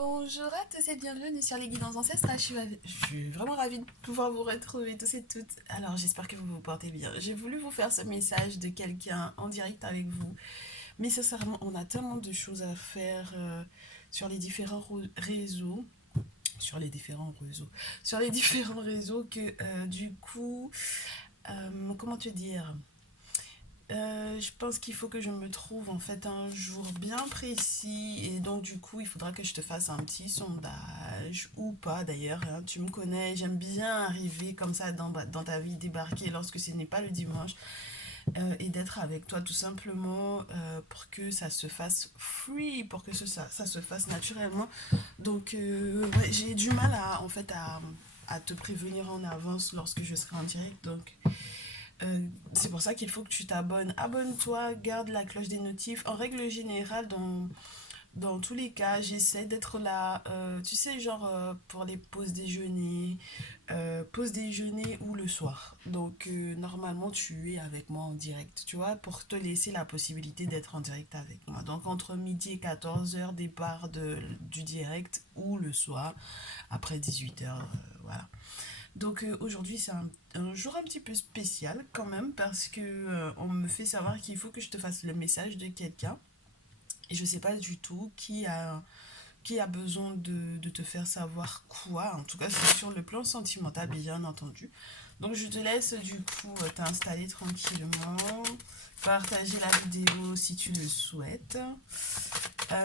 Bonjour à tous et bienvenue sur les guidances ancestrales. Je suis vraiment ravie de pouvoir vous retrouver tous et toutes. Alors j'espère que vous vous portez bien. J'ai voulu vous faire ce message de quelqu'un en direct avec vous. Mais sincèrement, on a tellement de choses à faire sur les différents réseaux. Sur les différents réseaux. Sur les différents réseaux que du coup, comment te dire, je pense qu'il faut que je me trouve en fait un jour bien précis et donc du coup il faudra que je te fasse un petit sondage ou pas d'ailleurs, hein. Tu me connais, j'aime bien arriver comme ça dans ta vie, débarquer lorsque ce n'est pas le dimanche et d'être avec toi tout simplement pour que ça se fasse free, pour que ça se fasse naturellement. Donc ouais, j'ai du mal à en fait à te prévenir en avance lorsque je serai en direct donc c'est pour ça qu'il faut que tu t'abonnes. Abonne-toi, garde la cloche des notifs. En règle générale, dans tous les cas, j'essaie d'être là, tu sais, genre pour les pauses déjeuner ou le soir. Donc, normalement, tu es avec moi en direct, tu vois, pour te laisser la possibilité d'être en direct avec moi. Donc, entre midi et 14h, départ du direct ou le soir, après 18h, voilà. Donc aujourd'hui c'est un jour un petit peu spécial quand même parce que on me fait savoir qu'il faut que je te fasse le message de quelqu'un et je sais pas du tout qui a besoin de te faire savoir quoi. En tout cas c'est sur le plan sentimental bien entendu. Donc je te laisse du coup t'installer tranquillement, partager la vidéo si tu le souhaites. Euh,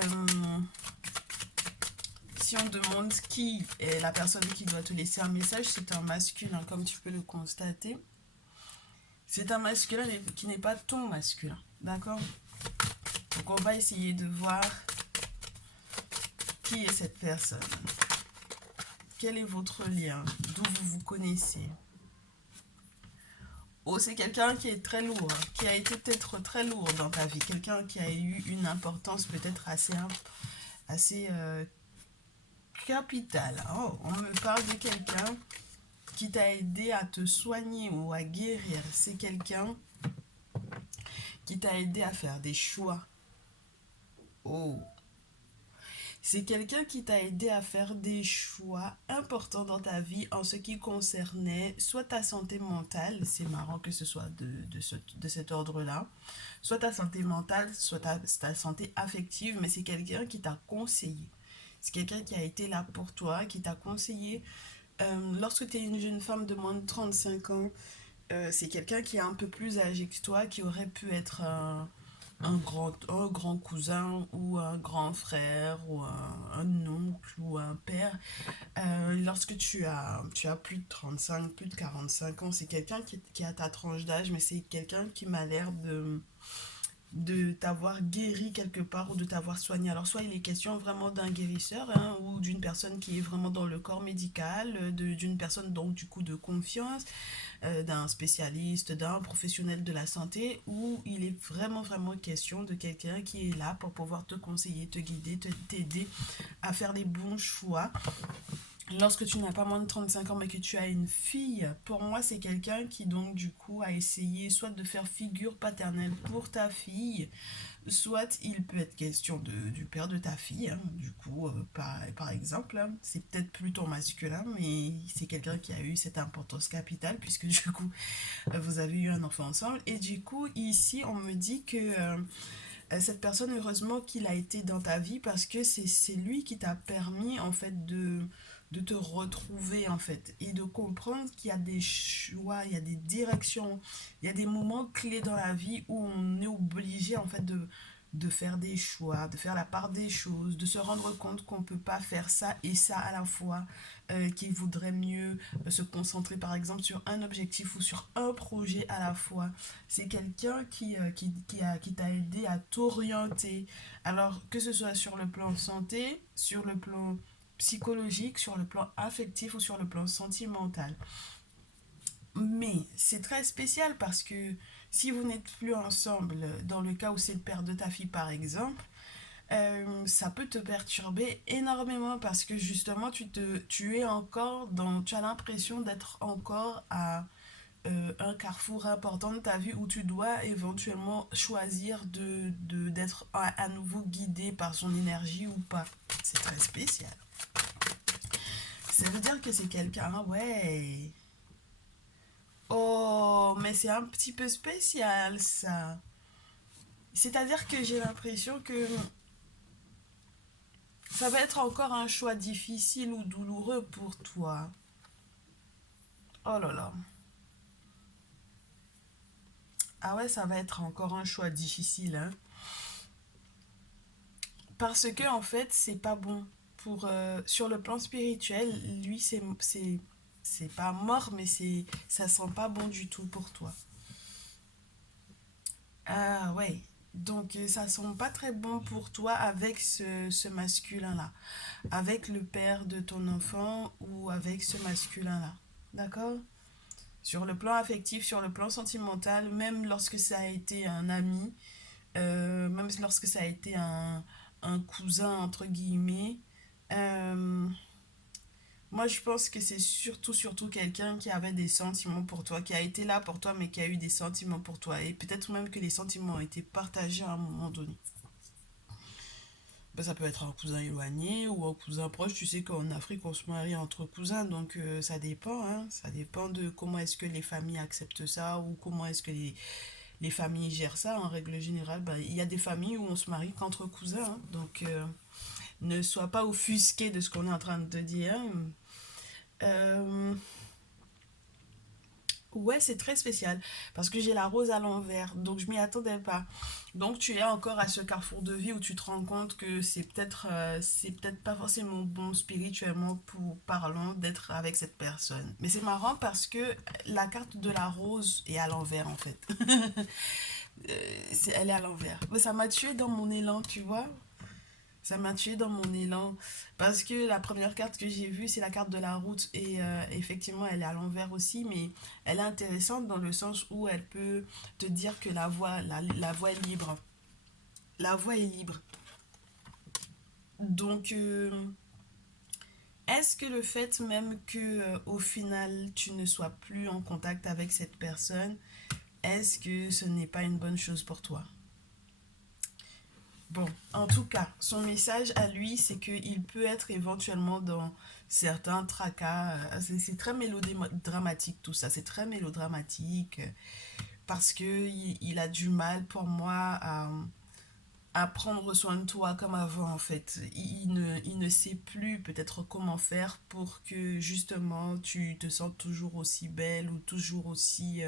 Si on demande qui est la personne qui doit te laisser un message, c'est un masculin, comme tu peux le constater. C'est un masculin qui n'est pas ton masculin. D'accord? Donc on va essayer de voir qui est cette personne. Quel est votre lien? D'où vous vous connaissez? Oh, c'est quelqu'un qui est très lourd, qui a été peut-être très lourd dans ta vie. Quelqu'un qui a eu une importance peut-être assez capitale. Oh, on me parle de quelqu'un qui t'a aidé à te soigner ou à guérir. C'est quelqu'un qui t'a aidé à faire des choix. Oh, c'est quelqu'un qui t'a aidé à faire des choix importants dans ta vie en ce qui concernait soit ta santé mentale, c'est marrant que ce soit de cet ordre-là, soit ta santé mentale, soit ta santé affective, mais c'est quelqu'un qui t'a conseillé. C'est quelqu'un qui a été là pour toi, qui t'a conseillé. Lorsque tu es une jeune femme de moins de 35 ans, c'est quelqu'un qui est un peu plus âgé que toi, qui aurait pu être un grand cousin ou un grand frère ou un oncle ou un père. Lorsque tu as plus de 35 plus de 45 ans, c'est quelqu'un qui a ta tranche d'âge, mais c'est quelqu'un qui m'a l'air de t'avoir guéri quelque part ou de t'avoir soigné. Alors soit il est question vraiment d'un guérisseur hein, ou d'une personne qui est vraiment dans le corps médical, d'une personne donc du coup de confiance, d'un spécialiste, d'un professionnel de la santé, où il est vraiment question de quelqu'un qui est là pour pouvoir te conseiller, te guider, t'aider à faire les bons choix. Lorsque tu n'as pas moins de 35 ans mais que tu as une fille, pour moi c'est quelqu'un qui donc du coup a essayé soit de faire figure paternelle pour ta fille, soit il peut être question du père de ta fille, hein, du coup, par exemple, hein, c'est peut-être plutôt masculin, mais c'est quelqu'un qui a eu cette importance capitale, puisque du coup, vous avez eu un enfant ensemble. Et du coup, ici, on me dit que cette personne, heureusement qu'il a été dans ta vie, parce que c'est lui qui t'a permis, en fait, de te retrouver en fait et de comprendre qu'il y a des choix, il y a des directions, il y a des moments clés dans la vie où on est obligé en fait de faire des choix, de faire la part des choses, de se rendre compte qu'on ne peut pas faire ça et ça à la fois, qu'il vaudrait mieux se concentrer par exemple sur un objectif ou sur un projet à la fois. C'est quelqu'un qui t'a aidé à t'orienter. Alors que ce soit sur le plan santé, sur le plan psychologique, sur le plan affectif ou sur le plan sentimental. Mais c'est très spécial parce que si vous n'êtes plus ensemble, dans le cas où c'est le père de ta fille par exemple, ça peut te perturber énormément parce que justement tu es encore tu as l'impression d'être encore un carrefour important de ta vie où tu dois éventuellement choisir d'être à nouveau guidé par son énergie ou pas. C'est très spécial. Ça veut dire que c'est quelqu'un, ouais. Oh, mais c'est un petit peu spécial ça. C'est-à-dire que j'ai l'impression que ça va être encore un choix difficile ou douloureux pour toi. Oh là là. Ah ouais, ça va être encore un choix difficile, hein. Parce que en fait, c'est pas bon. Sur le plan spirituel, lui, c'est pas mort, mais ça sent pas bon du tout pour toi. Ah ouais. Donc ça sent pas très bon pour toi avec ce masculin-là. Avec le père de ton enfant ou avec ce masculin-là. D'accord? Sur le plan affectif, sur le plan sentimental, même lorsque ça a été un ami, même lorsque ça a été un cousin, entre guillemets, euh, moi je pense que c'est surtout quelqu'un qui avait des sentiments pour toi, qui a été là pour toi, mais qui a eu des sentiments pour toi. Et peut-être même que les sentiments ont été partagés à un moment donné. Ben, ça peut être un cousin éloigné ou un cousin proche. Tu sais qu'en Afrique, on se marie entre cousins, donc ça dépend. Hein. Ça dépend de comment est-ce que les familles acceptent ça ou comment est-ce que les familles gèrent ça. En règle générale, ben, il y a des familles où on se marie qu'entre cousins. Hein. Donc, ne sois pas offusqué de ce qu'on est en train de te dire. Euh, Ouais, c'est très spécial parce que j'ai la rose à l'envers, donc je m'y attendais pas. Donc tu es encore à ce carrefour de vie où tu te rends compte que c'est peut-être pas forcément bon spirituellement pour parlant d'être avec cette personne. Mais c'est marrant parce que la carte de la rose est à l'envers en fait. Elle est à l'envers. Mais ça m'a tué dans mon élan, tu vois. Ça m'a tué dans mon élan parce que la première carte que j'ai vue, c'est la carte de la route et effectivement, elle est à l'envers aussi, mais elle est intéressante dans le sens où elle peut te dire que la voie est libre. La voie est libre. Donc, est-ce que le fait même que au final tu ne sois plus en contact avec cette personne, est-ce que ce n'est pas une bonne chose pour toi? Bon, en tout cas, son message à lui, c'est qu'il peut être éventuellement dans certains tracas. C'est très mélodramatique tout ça, c'est très mélodramatique parce que il a du mal pour moi à prendre soin de toi comme avant en fait. Il ne sait plus peut-être comment faire pour que justement tu te sentes toujours aussi belle ou toujours aussi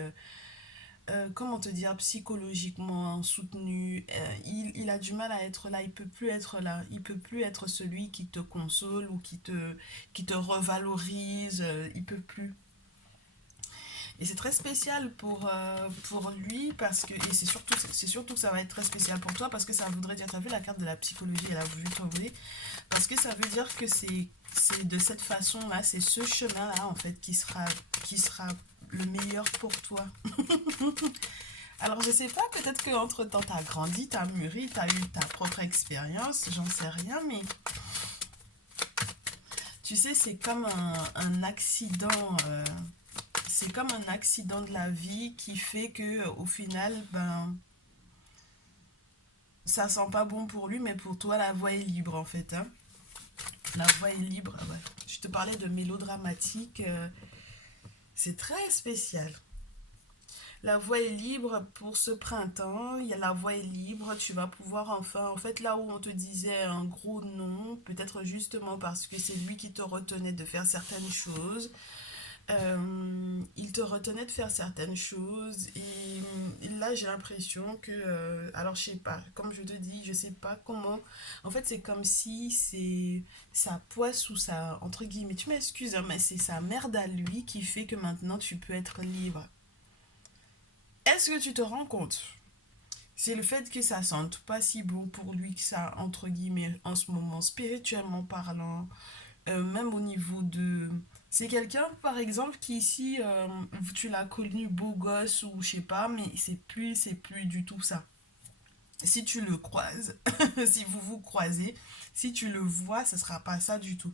comment te dire, psychologiquement soutenu. Il a du mal à être là, il peut plus être là, il peut plus être celui qui te console ou qui te revalorise, il peut plus. Et c'est très spécial pour lui parce que, et c'est surtout que ça va être très spécial pour toi parce que ça voudrait dire, tu as vu la carte de la psychologie, elle a voulu tomber, parce que ça veut dire que c'est de cette façon-là, c'est ce chemin-là en fait qui sera le meilleur pour toi. Alors, je sais pas, peut-être qu'entre-temps, t'as grandi, t'as mûri, t'as eu ta propre expérience, j'en sais rien, mais tu sais, c'est comme un accident, c'est comme un accident de la vie qui fait que au final, ben, ça sent pas bon pour lui, mais pour toi, la voie est libre, en fait, hein. La voie est libre, ah ouais. Je te parlais de mélodramatique, c'est très spécial. La voie est libre pour ce printemps. Il y a la voie est libre. Tu vas pouvoir enfin, en fait, là où on te disait un gros non, peut-être justement parce que c'est lui qui te retenait de faire certaines choses. Il te retenait de faire certaines choses et là j'ai l'impression que alors je sais pas, comme je te dis, je sais pas comment, en fait c'est comme si c'est sa poisse ou sa, entre guillemets, tu m'excuses hein, mais c'est sa merde à lui qui fait que maintenant tu peux être libre. Est-ce que tu te rends compte? C'est le fait que ça sente pas si bon pour lui que ça, entre guillemets, en ce moment, spirituellement parlant, même au niveau de... C'est quelqu'un, par exemple, qui ici, tu l'as connu beau gosse ou je sais pas, mais c'est plus du tout ça. Si tu le croises, si vous vous croisez, si tu le vois, ce sera pas ça du tout.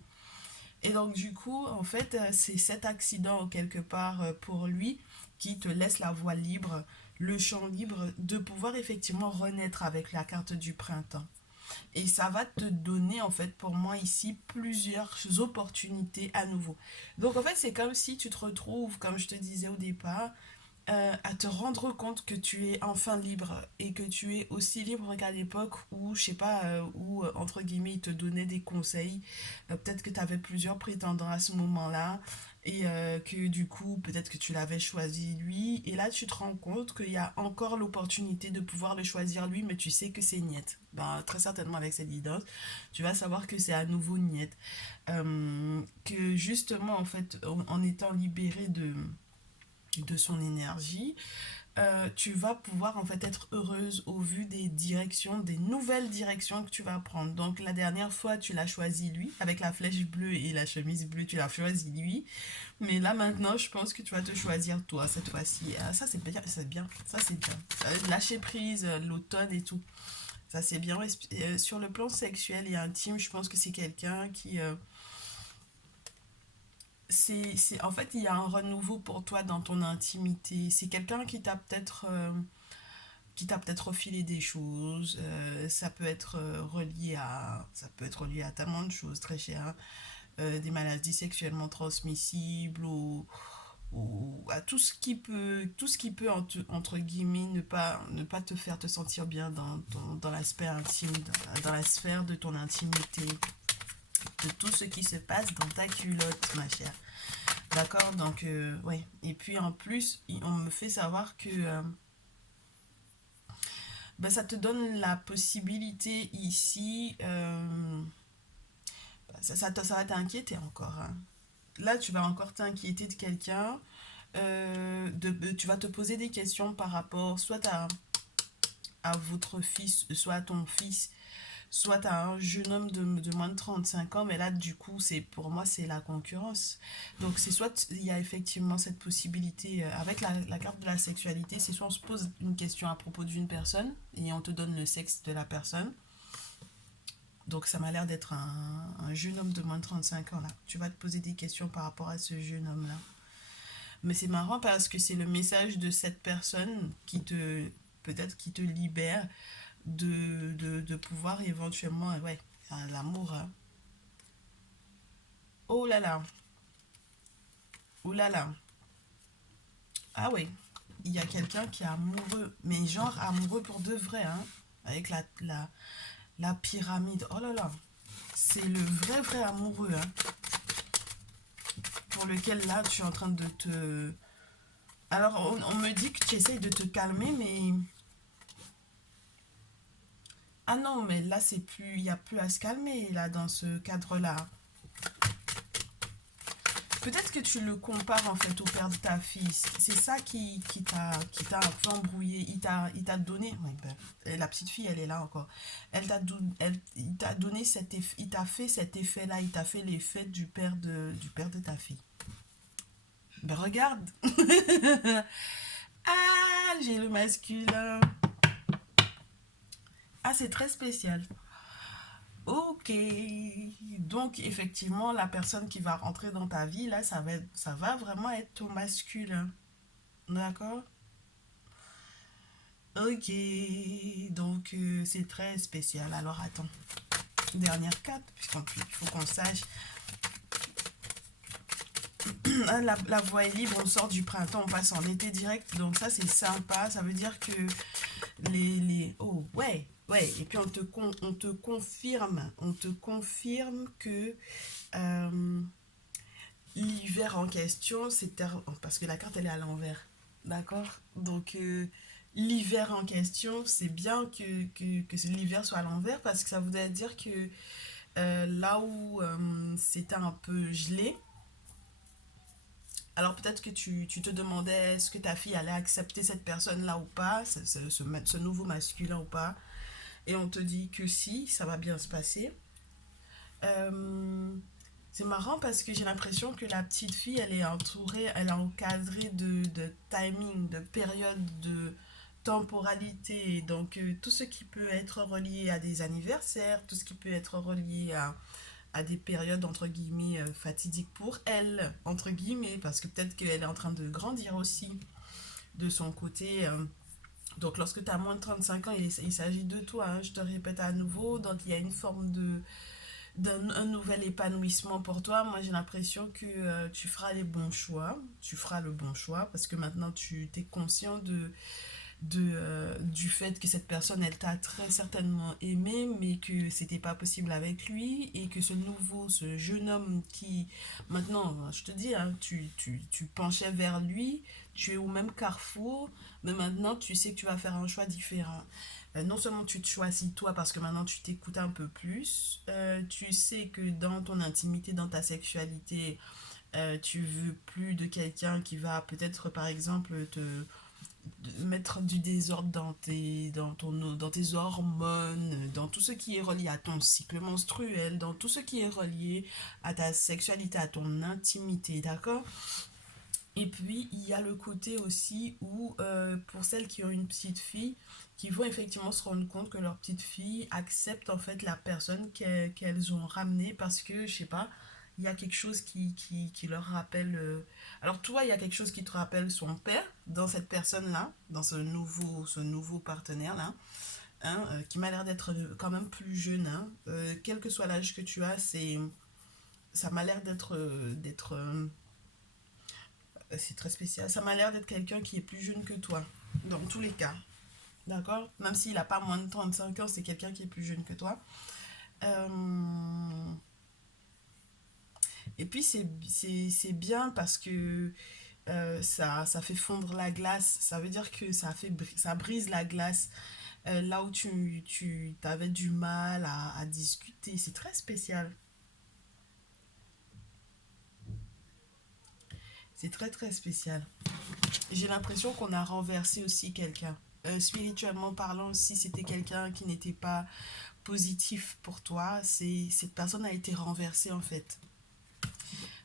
Et donc, du coup, en fait, c'est cet accident, quelque part, pour lui, qui te laisse la voie libre, le champ libre de pouvoir effectivement renaître avec la carte du printemps. Et ça va te donner, en fait, pour moi ici, plusieurs opportunités à nouveau. Donc, en fait, c'est comme si tu te retrouves, comme je te disais au départ, à te rendre compte que tu es enfin libre et que tu es aussi libre qu'à l'époque où, je sais pas, où, entre guillemets, ils te donnaient des conseils. Peut-être que tu avais plusieurs prétendants à ce moment-là et que du coup, peut-être que tu l'avais choisi lui. Et là, tu te rends compte qu'il y a encore l'opportunité de pouvoir le choisir lui, mais tu sais que c'est niet. Ben, très certainement avec cette guidance, tu vas savoir que c'est à nouveau niet. Que justement, en fait, en étant libéré de son énergie, tu vas pouvoir en fait être heureuse au vu des directions, des nouvelles directions que tu vas prendre. Donc la dernière fois, tu l'as choisi lui, avec la flèche bleue et la chemise bleue, tu l'as choisi lui. Mais là maintenant, je pense que tu vas te choisir toi cette fois-ci. Ah, ça c'est bien, c'est bien, ça c'est bien. Lâcher prise, l'automne et tout. Ça c'est bien. Sur le plan sexuel et intime, je pense que c'est quelqu'un qui... en fait, il y a un renouveau pour toi dans ton intimité. C'est quelqu'un qui t'a peut-être refilé des choses. Ça peut être relié à tellement de choses très chères. Des maladies sexuellement transmissibles ou à tout ce qui peut entre guillemets ne pas te faire te sentir bien dans l'aspect intime, dans la sphère de ton intimité, de tout ce qui se passe dans ta culotte, ma chère. D'accord, donc ouais. Et puis en plus, on me fait savoir que ben, ça te donne la possibilité ici, ça va t'inquiéter encore, hein. Là, tu vas encore t'inquiéter de quelqu'un, tu vas te poser des questions par rapport soit à votre fils, soit à ton fils, soit à un jeune homme de moins de 35 ans, mais là, du coup, pour moi, c'est la concurrence. Donc, c'est soit il y a effectivement cette possibilité, avec la carte de la sexualité, c'est soit on se pose une question à propos d'une personne et on te donne le sexe de la personne. Donc, ça m'a l'air d'être un jeune homme de moins de 35 ans, là. Tu vas te poser des questions par rapport à ce jeune homme-là. Mais c'est marrant parce que c'est le message de cette personne peut-être qui te libère de pouvoir éventuellement, ouais, l'amour. Hein. Oh là là, oh là là. Ah ouais, il y a quelqu'un qui est amoureux, mais genre amoureux pour de vrai, hein, avec la pyramide. Oh là là, c'est le vrai amoureux, hein, pour lequel là tu es en train de te... Alors on me dit que tu essayes de te calmer, mais... Ah non, mais là c'est plus, il n'y a plus à se calmer là dans ce cadre-là. Peut-être que tu le compares en fait au père de ta fille. C'est ça qui t'a un peu embrouillé. Il t'a donné. Oui, ben, la petite fille, elle est là encore. Il t'a donné cet effet. Il t'a fait cet effet-là. Il t'a fait l'effet du père de ta fille. Ben regarde. Ah, j'ai le masculin. Ah, c'est très spécial. Ok, donc effectivement, la personne qui va rentrer dans ta vie, là, ça va vraiment être ton masculin. D'accord. Ok, donc c'est très spécial. Alors attends, dernière carte, puisqu'il faut qu'on sache. La voie est libre, on sort du printemps, on passe en été direct, donc ça c'est sympa. Ça veut dire que Oh, ouais, ouais. Et puis on te confirme que euh, l'hiver en question, parce que la carte elle est à l'envers, d'accord? Donc l'hiver en question, c'est bien que l'hiver soit à l'envers parce que ça voudrait dire que là où c'était un peu gelé, alors peut-être que tu te demandais est-ce que ta fille allait accepter cette personne-là ou pas, ce nouveau masculin ou pas, et on te dit que si, ça va bien se passer. Euh, C'est marrant parce que j'ai l'impression que la petite fille, elle est entourée, elle est encadrée de timing, de période, de temporalité. Donc, tout ce qui peut être relié à des anniversaires, tout ce qui peut être relié à des périodes, entre guillemets, fatidiques pour elle, entre guillemets, parce que peut-être qu'elle est en train de grandir aussi. de son côté. Donc, lorsque tu as moins de 35 ans, il s'agit de toi, hein, je te répète à nouveau. Donc, il y a une forme d'un un nouvel épanouissement pour toi. Moi, j'ai l'impression que tu feras les bons choix. Tu feras le bon choix parce que maintenant, tu es conscient du fait que cette personne, elle t'a très certainement aimé, mais que c'était pas possible avec lui, et que ce jeune homme qui, maintenant, je te dis, hein, tu penchais vers lui, tu es au même carrefour, mais maintenant tu sais que tu vas faire un choix différent. Non seulement tu te choisis toi parce que maintenant tu t'écoutes un peu plus, tu sais que dans ton intimité, dans ta sexualité, tu veux plus de quelqu'un qui va peut-être par exemple te mettre du désordre dans tes hormones, dans tout ce qui est relié à ton cycle menstruel, dans tout ce qui est relié à ta sexualité, à ton intimité, d'accord? Et puis, il y a le côté aussi où, pour celles qui ont une petite fille, qui vont effectivement se rendre compte que leur petite fille accepte en fait la personne qu'elles ont ramenée parce que, je sais pas, il y a quelque chose qui leur rappelle... Alors toi, il y a quelque chose qui te rappelle son père dans cette personne-là, dans ce nouveau partenaire-là, hein, qui m'a l'air d'être quand même plus jeune. Hein. Quel que soit l'âge que tu as, ça m'a l'air c'est très spécial. Ça m'a l'air d'être quelqu'un qui est plus jeune que toi, dans tous les cas. D'accord? Même s'il n'a pas moins de 35 ans, c'est quelqu'un qui est plus jeune que toi. Euh, Et puis, c'est bien parce que ça fait fondre la glace. Ça veut dire que ça brise la glace. Là où tu avais du mal à discuter. C'est très spécial. C'est très, très spécial. J'ai l'impression qu'on a renversé aussi quelqu'un. Spirituellement parlant aussi, c'était quelqu'un qui n'était pas positif pour toi. Cette personne a été renversée en fait.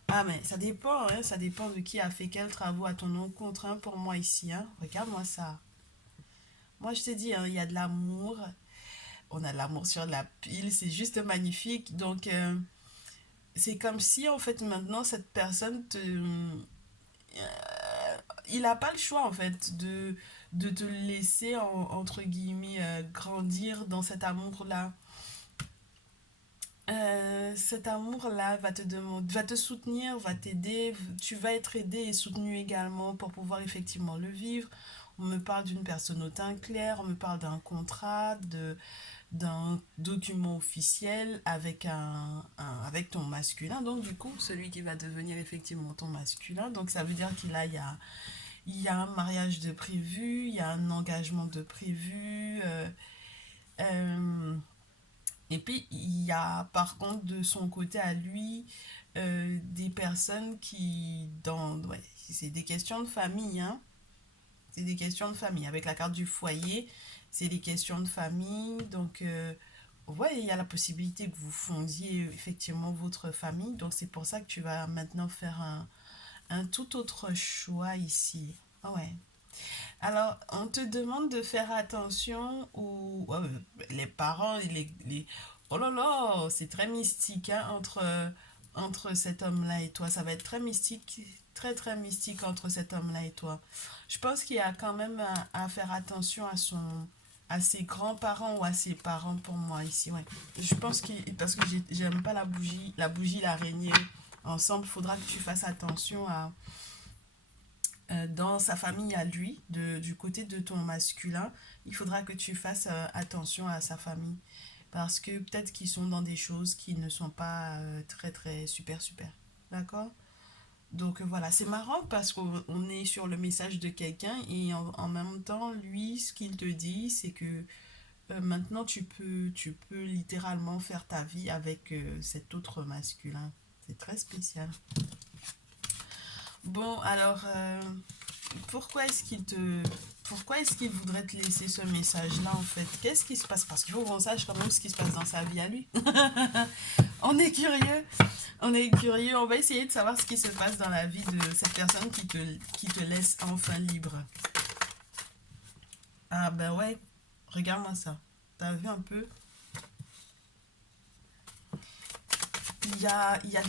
Ah mais ça dépend, hein, ça dépend de qui a fait quels travaux à ton encontre, hein, pour moi ici. Hein. Regarde-moi ça. Moi je te dis, hein, il y a de l'amour. On a de l'amour sur la pile, c'est juste magnifique. Donc c'est comme si en fait maintenant cette personne il n'a pas le choix en fait de te laisser entre guillemets grandir dans cet amour-là. Cet amour-là va te demander, va te soutenir, va t'aider, tu vas être aidé et soutenu également pour pouvoir effectivement le vivre. On me parle d'une personne au teint clair, on me parle d'un contrat, d'un document officiel avec avec ton masculin, donc du coup celui qui va devenir effectivement ton masculin. Donc ça veut dire il y a un mariage de prévu, il y a un engagement de prévu. Euh, et puis, il y a par contre de son côté à lui des personnes ouais, c'est des questions de famille, hein. C'est des questions de famille. Avec la carte du foyer, c'est des questions de famille. Donc, ouais, il y a la possibilité que vous fondiez effectivement votre famille. Donc, c'est pour ça que tu vas maintenant faire un tout autre choix ici. Ah ouais. Alors, on te demande de faire attention aux les parents et les... Oh là là, c'est très mystique hein, entre cet homme-là et toi. Ça va être très mystique, très très mystique entre cet homme-là et toi. Je pense qu'il y a quand même à faire attention à ses grands-parents ou à ses parents pour moi ici. Ouais. Je pense parce que j'aime pas l'araignée. Ensemble, il faudra que tu fasses attention dans sa famille à lui, du côté de ton masculin, il faudra que tu fasses attention à sa famille. Parce que peut-être qu'ils sont dans des choses qui ne sont pas très très super super. D'accord? Donc voilà, c'est marrant parce qu'on est sur le message de quelqu'un et en même temps, lui, ce qu'il te dit, c'est que maintenant tu peux littéralement faire ta vie avec cet autre masculin. C'est très spécial. Bon, alors, pourquoi est-ce pourquoi est-ce qu'il voudrait te laisser ce message-là en fait? Qu'est-ce qui se passe? Parce qu'il faut qu'on sache quand même ce qui se passe dans sa vie à lui. On est curieux, on est curieux, on va essayer de savoir ce qui se passe dans la vie de cette personne qui te laisse enfin libre. Ah ben ouais, regarde-moi ça. T'as vu un peu? Il y a il y a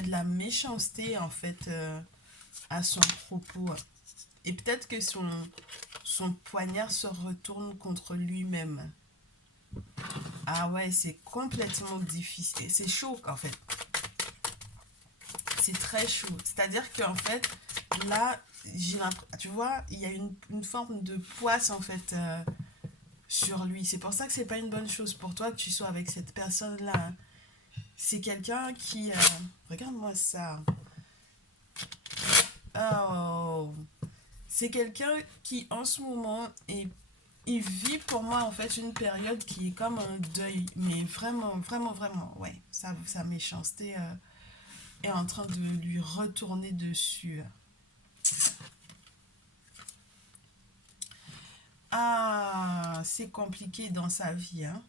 de la méchanceté en fait à son propos. Et peut-être que son poignard se retourne contre lui-même. Ah ouais, c'est complètement difficile. C'est chaud en fait. C'est très chaud. C'est-à-dire qu'en fait, là, tu vois, il y a une forme de poisse en fait sur lui. C'est pour ça que c'est pas une bonne chose pour toi que tu sois avec cette personne-là. C'est quelqu'un qui... regarde-moi ça. Oh. C'est quelqu'un qui en ce moment il vit pour moi en fait une période qui est comme un deuil, mais vraiment, vraiment, vraiment, ouais, sa méchanceté est en train de lui retourner dessus. Ah, c'est compliqué dans sa vie, hein.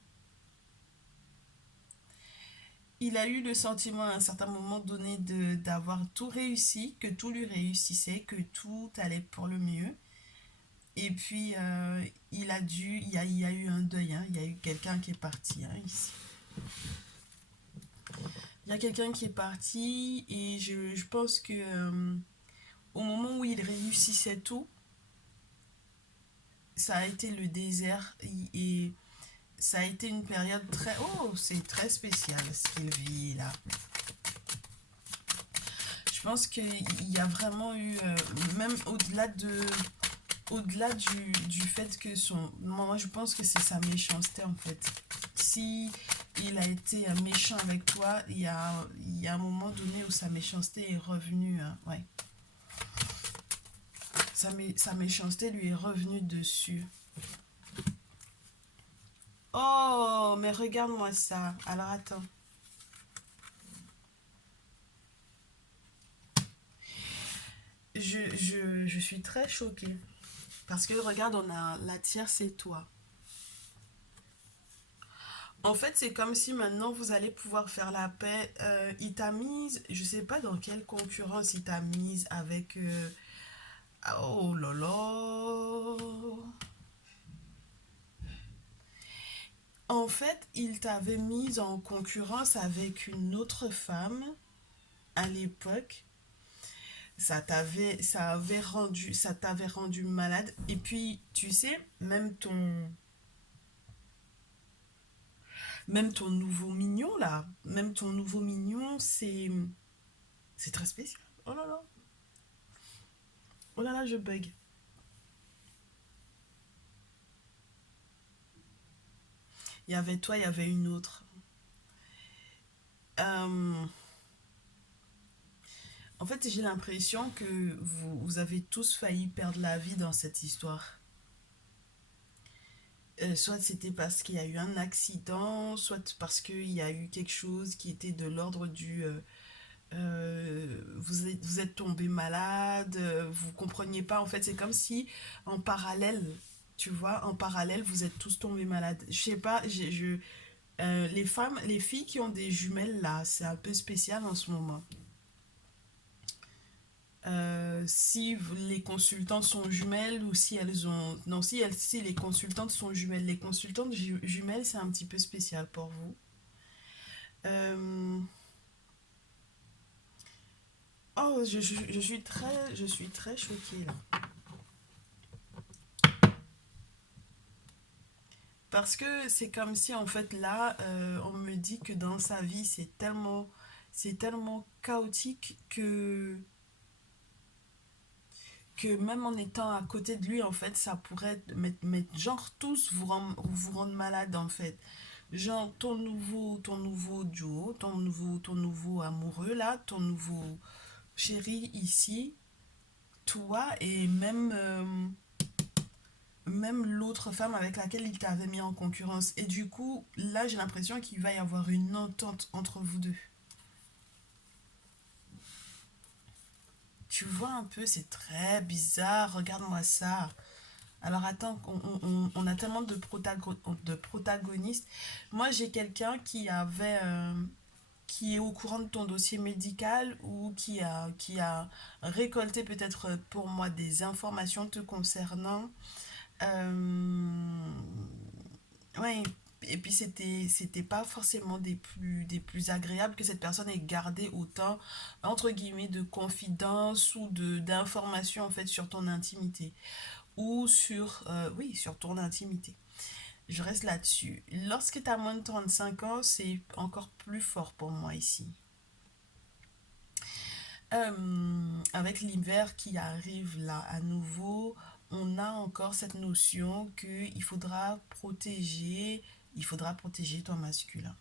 Il a eu le sentiment à un certain moment donné d'avoir tout réussi, que tout lui réussissait, que tout allait pour le mieux. Et puis, il y a eu un deuil, hein. Il y a eu quelqu'un qui est parti, hein, ici. Il y a quelqu'un qui est parti et je pense que au moment où il réussissait tout, ça a été le désert et ça a été une période très... Oh, c'est très spécial ce qu'il vit là. Je pense qu'il y a vraiment eu, même au-delà du fait que son... Moi, je pense que c'est sa méchanceté, en fait. Si il a été méchant avec toi, il y a un moment donné où sa méchanceté est revenue, hein, ouais. Sa méchanceté lui est revenue dessus. Oh, mais regarde-moi ça. Alors, attends. Je suis très choquée. Parce que, regarde, on a la tierce, c'est toi. En fait, c'est comme si maintenant vous allez pouvoir faire la paix. Il t'a mise, je sais pas dans quelle concurrence il t'a mise avec. Oh là là. En fait, il t'avait mise en concurrence avec une autre femme à l'époque. Ça t'avait rendu malade. Et puis, tu sais, même ton nouveau mignon là, même ton nouveau mignon, c'est très spécial. Oh là là. Oh là là, je bug. Il y avait toi, il y avait une autre. Euh, En fait, j'ai l'impression que vous avez tous failli perdre la vie dans cette histoire. Soit c'était parce qu'il y a eu un accident, soit parce qu'il y a eu quelque chose qui était de l'ordre du... vous êtes tombé malade, vous compreniez pas. En fait, c'est comme si en parallèle, tu vois, en parallèle, vous êtes tous tombés malades. Je sais pas, les filles qui ont des jumelles là, c'est un peu spécial en ce moment. Si les consultantes sont jumelles ou si elles ont... Non, si les consultantes sont jumelles. Les consultantes jumelles, c'est un petit peu spécial pour vous. Euh, Oh, je suis très choquée là. Parce que c'est comme si en fait là, on me dit que dans sa vie, c'est tellement chaotique que même en étant à côté de lui, en fait, ça pourrait genre tous vous rendre malade en fait. Genre ton nouveau duo, ton nouveau amoureux là, ton nouveau chéri ici, toi et même l'autre femme avec laquelle il t'avait mis en concurrence. Et du coup, là, j'ai l'impression qu'il va y avoir une entente entre vous deux. Tu vois un peu, c'est très bizarre. Regarde-moi ça. Alors attends, on a tellement de protagonistes. Moi, j'ai quelqu'un qui est au courant de ton dossier médical ou qui a récolté peut-être pour moi des informations te concernant. Euh, ouais, Et puis c'était pas forcément des plus agréables que cette personne ait gardé autant, entre guillemets, de confidence ou d'informations en fait sur ton intimité. Ou sur, oui, sur ton intimité. Je reste là-dessus. Lorsque tu as moins de 35 ans, c'est encore plus fort pour moi ici. Avec l'hiver qui arrive là à nouveau, on a encore cette notion il faudra protéger ton masculin.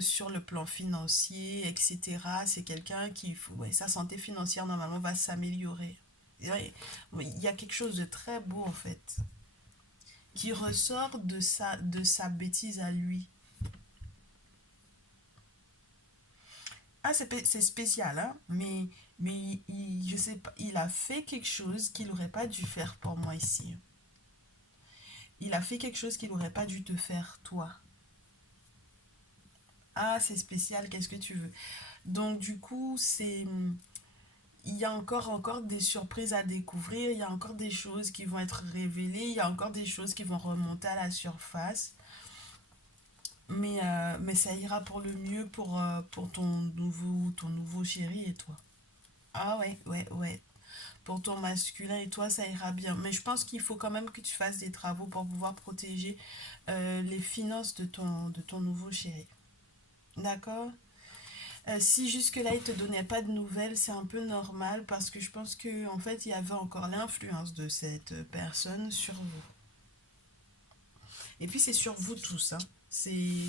Sur le plan financier, etc. C'est quelqu'un qui, ouais, sa santé financière normalement va s'améliorer. Ouais, il y a quelque chose de très beau en fait qui ressort de sa bêtise à lui. Ah, c'est spécial, hein, mais je sais pas, il a fait quelque chose qu'il n'aurait pas dû faire pour moi ici. Il a fait quelque chose qu'il n'aurait pas dû te faire, toi. Ah, c'est spécial, qu'est-ce que tu veux? Donc, du coup, il y a encore des surprises à découvrir, il y a encore des choses qui vont être révélées, il y a encore des choses qui vont remonter à la surface. Mais ça ira pour le mieux pour ton nouveau chéri et toi. Ah ouais, ouais, ouais. Pour ton masculin et toi, ça ira bien. Mais je pense qu'il faut quand même que tu fasses des travaux pour pouvoir protéger les finances de ton nouveau chéri. D'accord? Si jusque-là, il te donnait pas de nouvelles, c'est un peu normal parce que je pense que en fait, il y avait encore l'influence de cette personne sur vous. Et puis, c'est sur vous tous, hein. C'est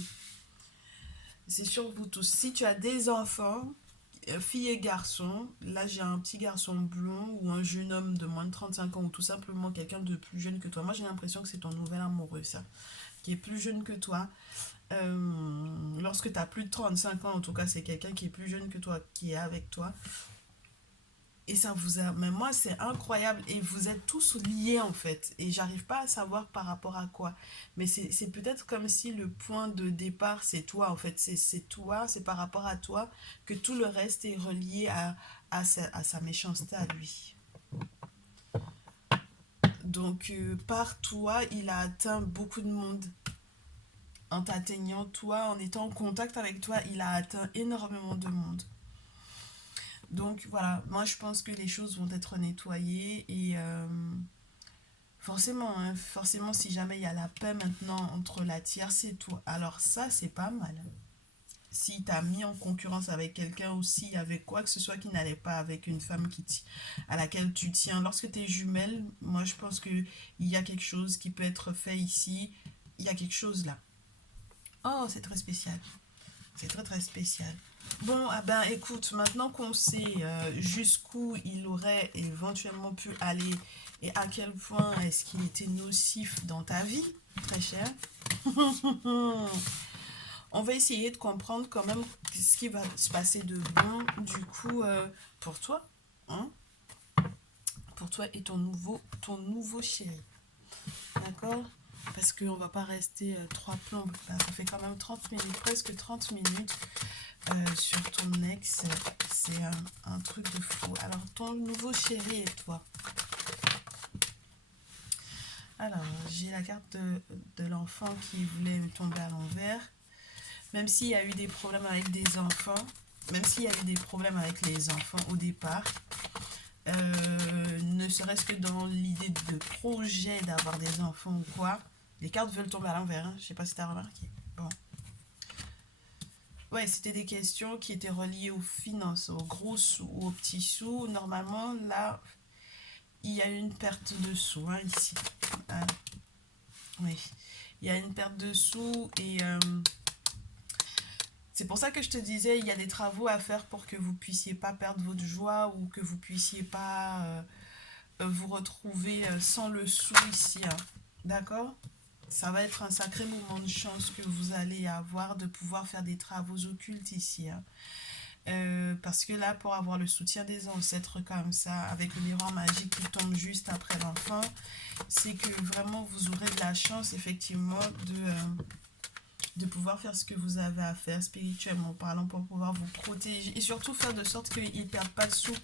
sur vous tous. Si tu as des enfants, filles et garçons, là j'ai un petit garçon blond ou un jeune homme de moins de 35 ans ou tout simplement quelqu'un de plus jeune que toi. Moi j'ai l'impression que c'est ton nouvel amoureux ça, qui est plus jeune que toi. Lorsque tu as plus de 35 ans, en tout cas c'est quelqu'un qui est plus jeune que toi, qui est avec toi. Et ça vous a... Mais moi, c'est incroyable. Et vous êtes tous liés, en fait. Et j'arrive pas à savoir par rapport à quoi. Mais c'est peut-être comme si le point de départ, c'est toi, en fait. C'est toi, c'est par rapport à toi que tout le reste est relié à sa méchanceté à lui. Donc, par toi, il a atteint beaucoup de monde. En t'atteignant, toi, en étant en contact avec toi, il a atteint énormément de monde. Donc voilà, moi je pense que les choses vont être nettoyées et forcément, hein, forcément si jamais il y a la paix maintenant entre la tierce et toi, alors ça c'est pas mal. Si t'as mis en concurrence avec quelqu'un aussi, avec quoi que ce soit qui n'allait pas avec une femme à laquelle tu tiens, lorsque tu es jumelle, moi je pense qu'il y a quelque chose qui peut être fait ici, il y a quelque chose là. Oh, c'est très spécial. C'est très très spécial. Bon, ah ben écoute, maintenant qu'on sait jusqu'où il aurait éventuellement pu aller et à quel point est-ce qu'il était nocif dans ta vie, très cher, on va essayer de comprendre quand même ce qui va se passer de bon du coup pour toi, hein, pour toi et ton nouveau chéri. D'accord? Parce qu'on va pas rester trois plombes. Bah, ça fait quand même 30 minutes, presque 30 minutes sur ton ex. C'est un truc de fou. Alors, ton nouveau chéri et toi. Alors, j'ai la carte de l'enfant qui voulait tomber à l'envers. Même s'il y a eu des problèmes avec des enfants, même s'il y a eu des problèmes avec les enfants au départ, ne serait-ce que dans l'idée de projet d'avoir des enfants ou quoi, les cartes veulent tomber à l'envers, hein. Je sais pas si tu as remarqué. Bon. Ouais, c'était des questions qui étaient reliées aux finances, aux gros sous ou aux petits sous. Normalement, là, il y a une perte de sous, hein, ici. Ah, oui, il y a une perte de sous et c'est pour ça que je te disais, il y a des travaux à faire pour que vous puissiez pas perdre votre joie ou que vous puissiez pas vous retrouver sans le sou ici, hein. D'accord? Ça va être un sacré moment de chance que vous allez avoir de pouvoir faire des travaux occultes ici, hein. Parce que là, pour avoir le soutien des ancêtres comme ça, avec le miroir magique qui tombe juste après l'enfant, c'est que vraiment vous aurez de la chance effectivement de pouvoir faire ce que vous avez à faire spirituellement parlant pour pouvoir vous protéger et surtout faire de sorte qu'ils ne perdent pas de sous.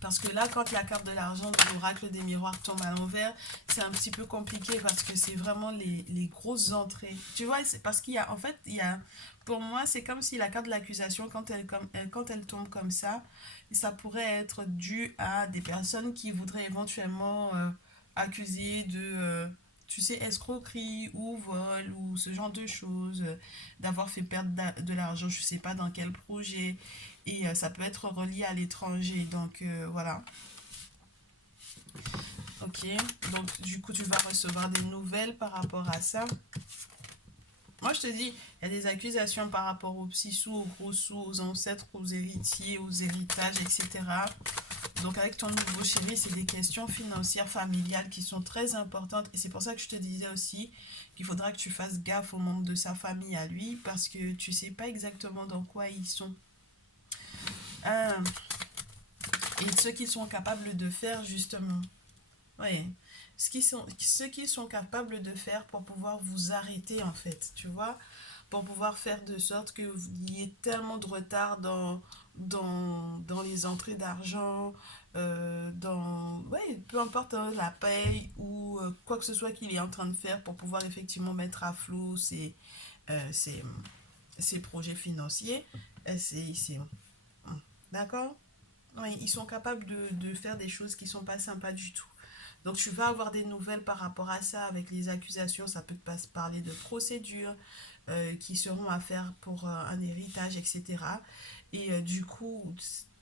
Parce que là, quand la carte de l'argent de l'oracle des miroirs tombe à l'envers, c'est un petit peu compliqué parce que c'est vraiment les grosses entrées. Tu vois, c'est parce qu'il y a, en fait, il y a, pour moi, c'est comme si la carte de l'accusation, quand elle tombe comme ça pourrait être dû à des personnes qui voudraient éventuellement accuser tu sais, escroquerie ou vol ou ce genre de choses, d'avoir fait perdre de l'argent, je sais pas dans quel projet. Et ça peut être relié à l'étranger. Donc voilà. Ok. Donc du coup, tu vas recevoir des nouvelles par rapport à ça. Moi, je te dis, il y a des accusations par rapport aux petits sous, aux gros sous, aux ancêtres, aux héritiers, aux héritages, etc. Donc avec ton nouveau chéri, c'est des questions financières, familiales qui sont très importantes. Et c'est pour ça que je te disais aussi qu'il faudra que tu fasses gaffe aux membres de sa famille à lui, parce que tu sais pas exactement dans quoi ils sont. Euh, et ce qu'ils sont capables de faire, justement. Oui. Ce qu'ils sont capables de faire pour pouvoir vous arrêter, en fait, tu vois, pour pouvoir faire de sorte que vous y ait tellement de retard dans les entrées d'argent, ouais, peu importe la paye ou quoi que ce soit qu'il est en train de faire pour pouvoir effectivement mettre à flot euh, ses, ses projets financiers. C'est, d'accord? Oui, ils sont capables de faire des choses qui sont pas sympas du tout. Donc tu vas avoir des nouvelles par rapport à ça avec les accusations. Ça peut te parler de procédures qui seront à faire pour un héritage, etc. Et du coup,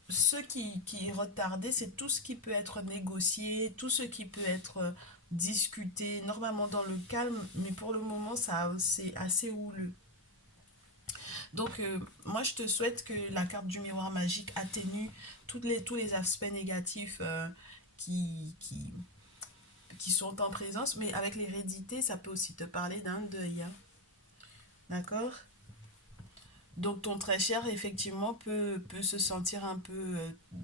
ce qui est retardé, c'est tout ce qui peut être négocié, tout ce qui peut être discuté, normalement dans le calme, mais pour le moment, ça c'est assez houleux. Donc, moi, je te souhaite que la carte du miroir magique atténue tous les aspects négatifs qui, qui, qui sont en présence, mais avec l'hérédité, ça peut aussi te parler d'un deuil. Hein. D'accord? Donc, ton très cher, effectivement, peut se sentir un peu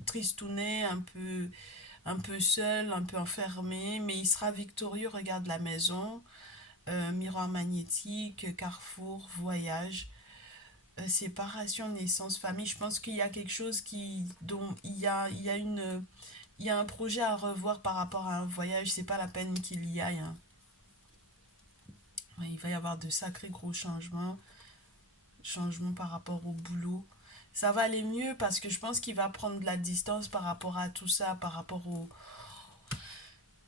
tristouné, un peu seul, un peu enfermé, mais il sera victorieux. Regarde la maison, miroir magnétique, carrefour, voyage. Séparation, naissance, famille, je pense qu'il y a quelque chose dont il y a un projet à revoir par rapport à un voyage, c'est pas la peine qu'il y aille. Hein. Ouais, il va y avoir de sacrés gros changements par rapport au boulot. Ça va aller mieux parce que je pense qu'il va prendre de la distance par rapport à tout ça, par rapport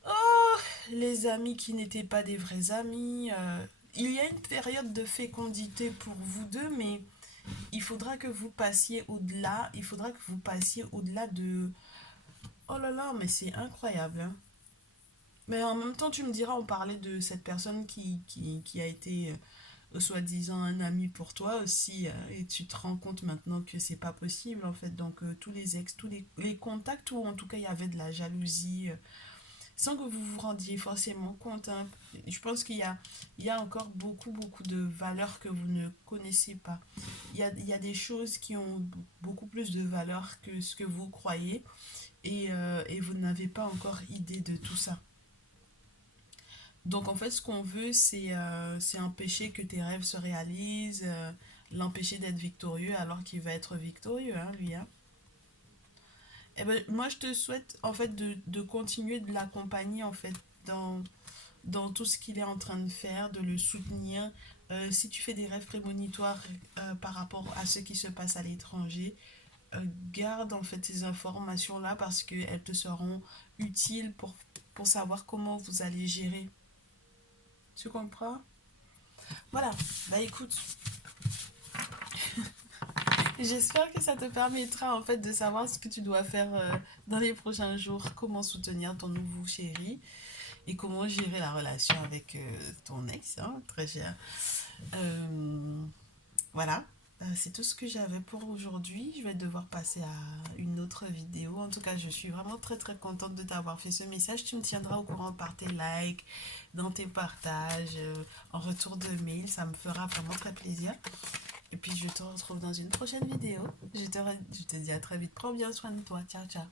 Oh, les amis qui n'étaient pas des vrais amis. Il y a une période de fécondité pour vous deux, mais il faudra que vous passiez au-delà. Il faudra que vous passiez au-delà de... Oh là là, mais c'est incroyable. Hein. Mais en même temps, tu me diras, on parlait de cette personne qui a été soi-disant un ami pour toi aussi. Et tu te rends compte maintenant que c'est pas possible en fait. Donc tous les ex, les contacts où en tout cas il y avait de la jalousie, sans que vous vous rendiez forcément compte. Hein. Je pense il y a encore beaucoup de valeurs que vous ne connaissez pas. Il y a des choses qui ont beaucoup plus de valeur que ce que vous croyez et vous n'avez pas encore idée de tout ça. Donc en fait, ce qu'on veut, c'est empêcher que tes rêves se réalisent, l'empêcher d'être victorieux alors qu'il va être victorieux, hein, lui. Hein. Et ben, moi, je te souhaite en fait de continuer de l'accompagner en fait dans tout ce qu'il est en train de faire, de le soutenir. Si tu fais des rêves prémonitoires par rapport à ce qui se passe à l'étranger, garde en fait ces informations-là parce qu'elles te seront utiles pour savoir comment vous allez gérer. Tu comprends? Voilà, bah écoute, j'espère que ça te permettra en fait de savoir ce que tu dois faire dans les prochains jours, comment soutenir ton nouveau chéri et comment gérer la relation avec ton ex, hein, très cher. Euh, voilà, c'est tout ce que j'avais pour aujourd'hui. Je vais devoir passer à une autre vidéo. En tout cas, je suis vraiment très contente de t'avoir fait ce message. Tu me tiendras au courant par tes likes, dans tes partages, en retour de mail. Ça me fera vraiment très plaisir. Et puis je te retrouve dans une prochaine vidéo. Je te dis à très vite. Prends bien soin de toi. Ciao, ciao.